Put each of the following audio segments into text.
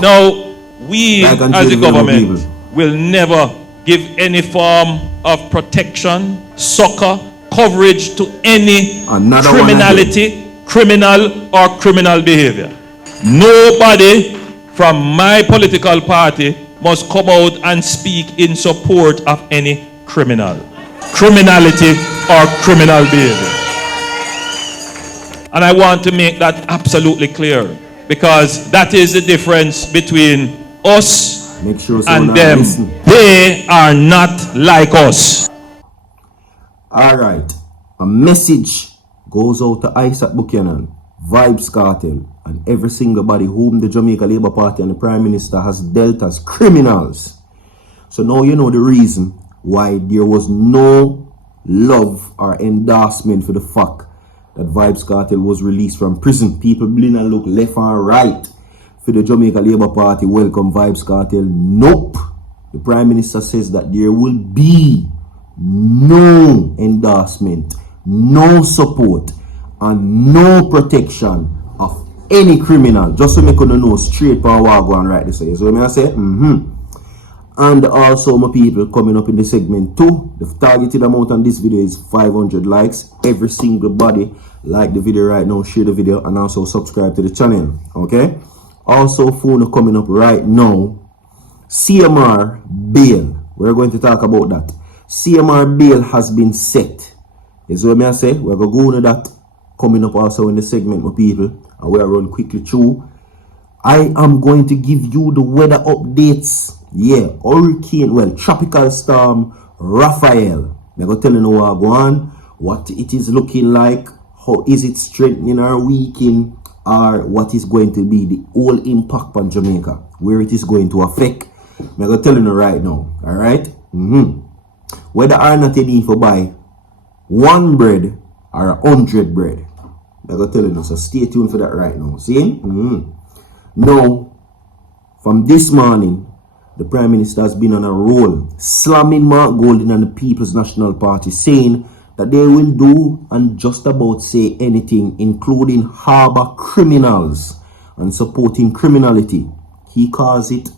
Now, we as the government will never give any form of protection, succor, coverage to any criminality, criminal or criminal behavior. Nobody from my political party must come out and speak in support of any criminality or criminal behavior. And I want to make that absolutely clear, because that is the difference between us and them. They are not like us. All right. A message goes out to Isaac Buchanan, Vybz Kartel, and every single body whom the Jamaica Labour Party and the Prime Minister has dealt as criminals. So now you know the reason why there was no love or endorsement for the fact that Vybz Kartel was released from prison. People blind and look left and right for the Jamaica Labour Party welcome Vybz Kartel. Nope. The Prime Minister says that there will be no endorsement, no support, and no protection of any criminal. Just so me could know straight for what I go and write this. So me I say, And also my people coming up in the segment 2. The targeted amount on this video is 500 likes. Every single body like the video right now, share the video, and also subscribe to the channel. Okay. Also phone coming up right now. CMR bail. We're going to talk about that. CMR bail has been set. Is what I say. We're going to go into that coming up also in the segment, my people, and we'll run quickly through. I am going to give you the weather updates. Yeah, tropical storm Raphael. I'm going to tell you now what it is looking like, how is it strengthening or weakening, or what is going to be the whole impact on Jamaica, where it is going to affect. I'm going to tell you right now. All right. Whether or not you need to buy 1 bread or 100 bread, I'm going to tell you now. So stay tuned for that right now. See? Now, from this morning, the Prime Minister has been on a roll, slamming Mark Golding and the People's National Party, saying that they will do and just about say anything, including harbor criminals and supporting criminality. He calls it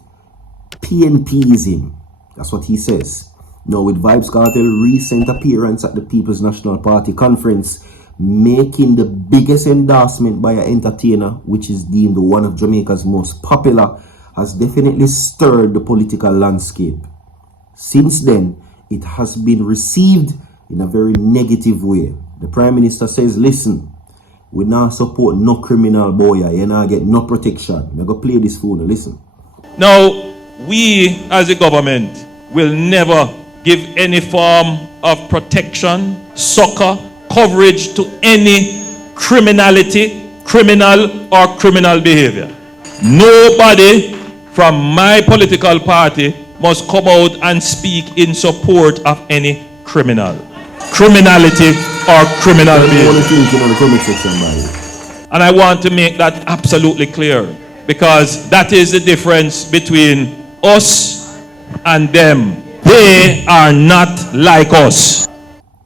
PNPism. That's what he says. Now, with Vybz Kartel recent appearance at the People's National Party conference, making the biggest endorsement by an entertainer, which is deemed one of Jamaica's most popular, has definitely stirred the political landscape. Since then, it has been received in a very negative way. The Prime Minister says, listen, we now support no criminal boy, you now get no protection. I'm going to play this phone, listen. Now, we as a government will never give any form of protection, succor, coverage to any criminality, criminal or criminal behavior. Nobody from my political party must come out and speak in support of any criminality or criminal behavior. And I want to make that absolutely clear, because that is the difference between us and them. They are not like us.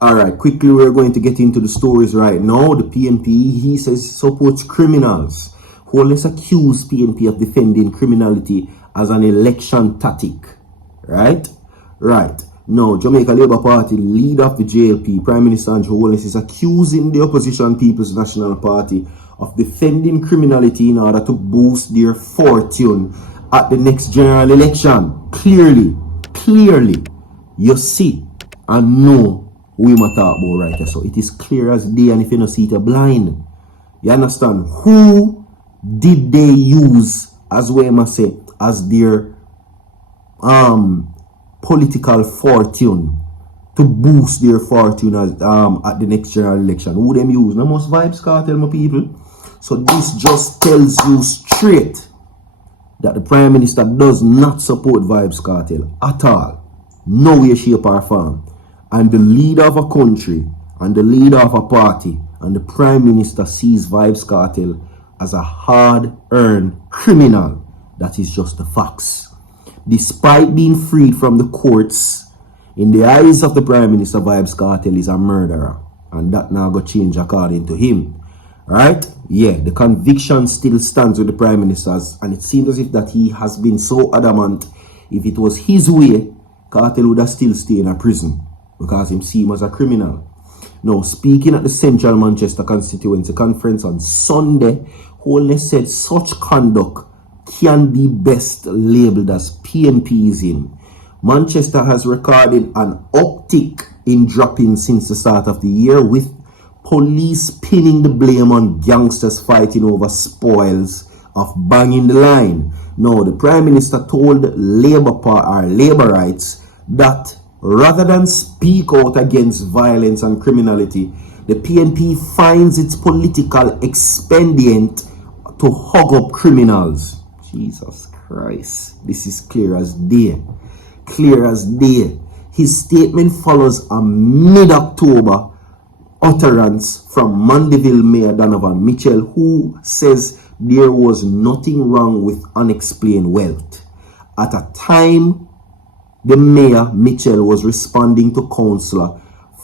Alright, quickly we're going to get into the stories right now. The PNP, he says, supports criminals. Holness accused PNP of defending criminality as an election tactic. Right? Right. Now, Jamaica Labour Party leader of the JLP, Prime Minister Andrew Holness, is accusing the opposition People's National Party of defending criminality in order to boost their fortune at the next general election. Clearly, you see and know who we talk about right here. So it is clear as day, and if you don't see it, you're blind. You understand? Who did they use, as we must say, as their political fortune to boost their fortune as, at the next general election? Who them use? No most Vybz Kartel, my people. So this just tells you straight that the Prime Minister does not support Vybz Kartel at all. No way, shape or form. And the leader of a country and the leader of a party and the Prime Minister sees Vybz Kartel as a hard-earned criminal. That is just the facts. Despite being freed from the courts, in the eyes of the Prime Minister, Vybz Kartel is a murderer. And that now got changed according to him. Right? Yeah, the conviction still stands with the Prime Minister's, and it seems as if that he has been so adamant. If it was his way, Kartel would have still stay in a prison because him see him as a criminal. Now, speaking at the Central Manchester Constituency Conference on Sunday, Holness said such conduct can be best labeled as PNPism. Manchester has recorded an uptick in droppings since the start of the year, with police pinning the blame on gangsters fighting over spoils of banging the line. Now, the Prime Minister told Labour Rights that rather than speak out against violence and criminality, the PNP finds its political expedient to hug up criminals. Jesus Christ, this is clear as day. Clear as day. His statement follows a mid-October utterance from Mandeville Mayor Donovan Mitchell, who says there was nothing wrong with unexplained wealth. At a time, the Mayor Mitchell was responding to councillor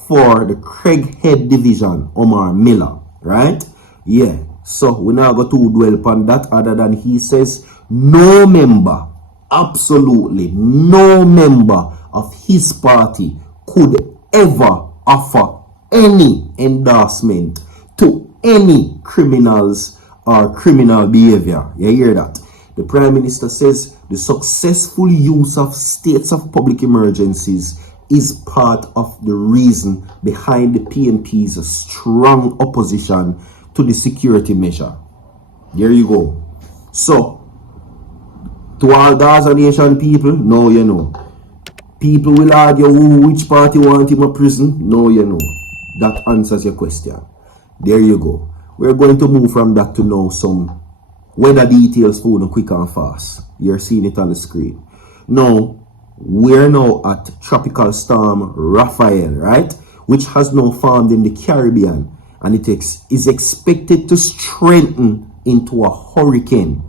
for the Craighead Division, Omar Miller, right? Yeah, so we now go to dwell upon that, other than he says no member, absolutely no member of his party could ever offer any endorsement to any criminals or criminal behavior. You hear that? The Prime Minister says the successful use of states of public emergencies is part of the reason behind the PNP's strong opposition to the security measure. There you go. So, to all Gaza Nation people, no, you know. People will argue which party want him a prison. No, you know. That answers your question. There you go. We're going to move from that to now some weather details for you quick and fast. You're seeing it on the screen. Now, we're now at Tropical Storm Raphael, right? Which has now formed in the Caribbean, and it is expected to strengthen into a hurricane,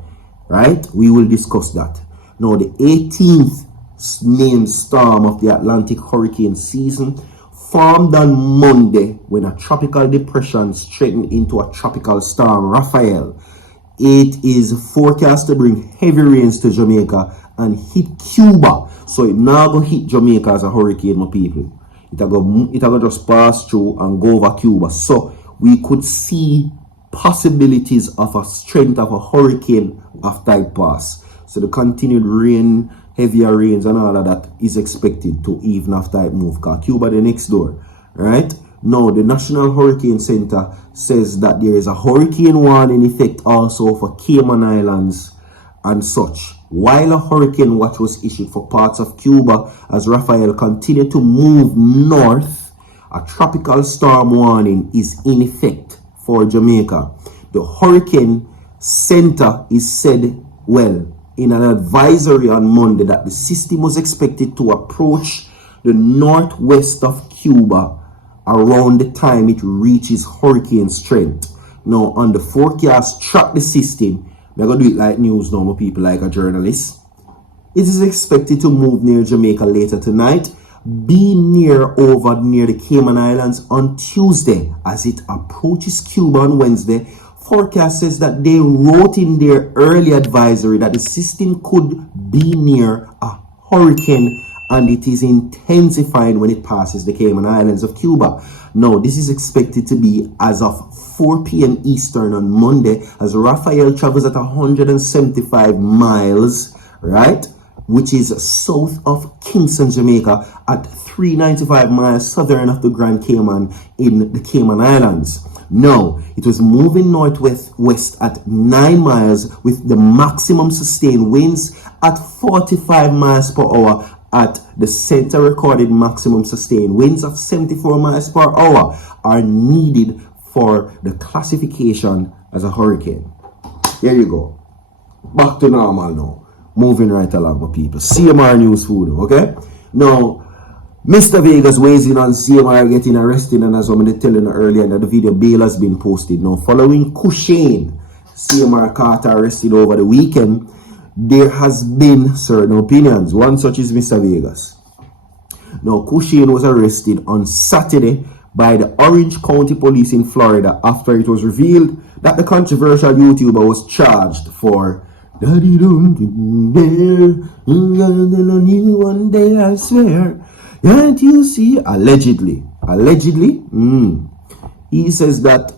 right? We will discuss that. Now, the 18th named storm of the Atlantic hurricane season formed on Monday when a tropical depression strengthened into a tropical storm, Raphael. It is forecast to bring heavy rains to Jamaica and hit Cuba. So it now go hit Jamaica as a hurricane, my people. It go just pass through and go over Cuba. So we could see possibilities of a strength of a hurricane after it pass. So the continued rain, heavier rains and all of that is expected to even after it move, because Cuba the next door, right? Now, the National Hurricane Center says that there is a hurricane warning effect also for Cayman Islands and such, while a hurricane watch was issued for parts of Cuba as Raphael continued to move north. A tropical storm warning is in effect for Jamaica. The Hurricane Center is said, well, in an advisory on Monday, that the system was expected to approach the northwest of Cuba around the time it reaches hurricane strength. Now, on the forecast, track the system. We're going to do it like news now, my people, like a journalist. It is expected to move near Jamaica later tonight, be near the Cayman Islands on Tuesday. As it approaches Cuba on Wednesday, forecast says that they wrote in their early advisory that the system could be near a hurricane, and it is intensifying when it passes the Cayman Islands of Cuba. Now, this is expected to be as of 4 p.m. Eastern on Monday, as Raphael travels at 175 miles, right? Which is south of Kingston, Jamaica, at 395 miles southern of the Grand Cayman in the Cayman Islands. No, it was moving northwest at 9 miles with the maximum sustained winds at 45 miles per hour. At the center, recorded maximum sustained winds of 74 miles per hour are needed for the classification as a hurricane. There you go. Back to normal now. Moving right along, my people. CMR news food, okay? Now, Mr. Vegas weighs in on CMR getting arrested, and as I'm telling you earlier in the video, bail has been posted. Now, following Cushane, CMR Carter arrested over the weekend, there has been certain opinions. One such is Mr. Vegas. Now, Cushane was arrested on Saturday by the Orange County Police in Florida after it was revealed that the controversial YouTuber was charged for Daddy don't dare, I'm gonna tell on you one day, I swear. Can't you see? Allegedly. He says that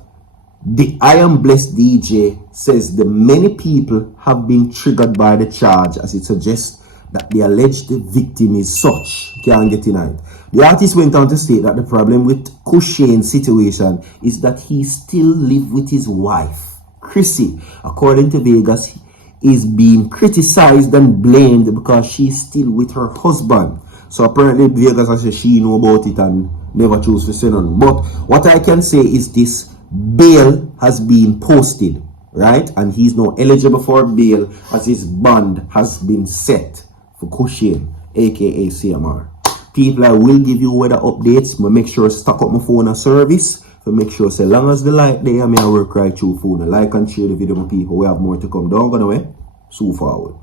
the I Am Blessed DJ says the many people have been triggered by the charge as it suggests that the alleged victim is such. Can't get tonight. The artist went on to state that the problem with Kushane's situation is that he still lives with his wife. Chrissy, according to Vegas, is being criticized and blamed because she's still with her husband. So apparently Vegas has said she know about it and never chose to say none. But what I can say is this: bail has been posted, right? And he's now eligible for bail as his bond has been set for Kushane, aka CMR. People, I will give you weather updates. I make sure I stock up my phone and service. So make sure so long as the light there, I may work right through phone. Like and share the video with people. We have more to come. Don't go away. So forward.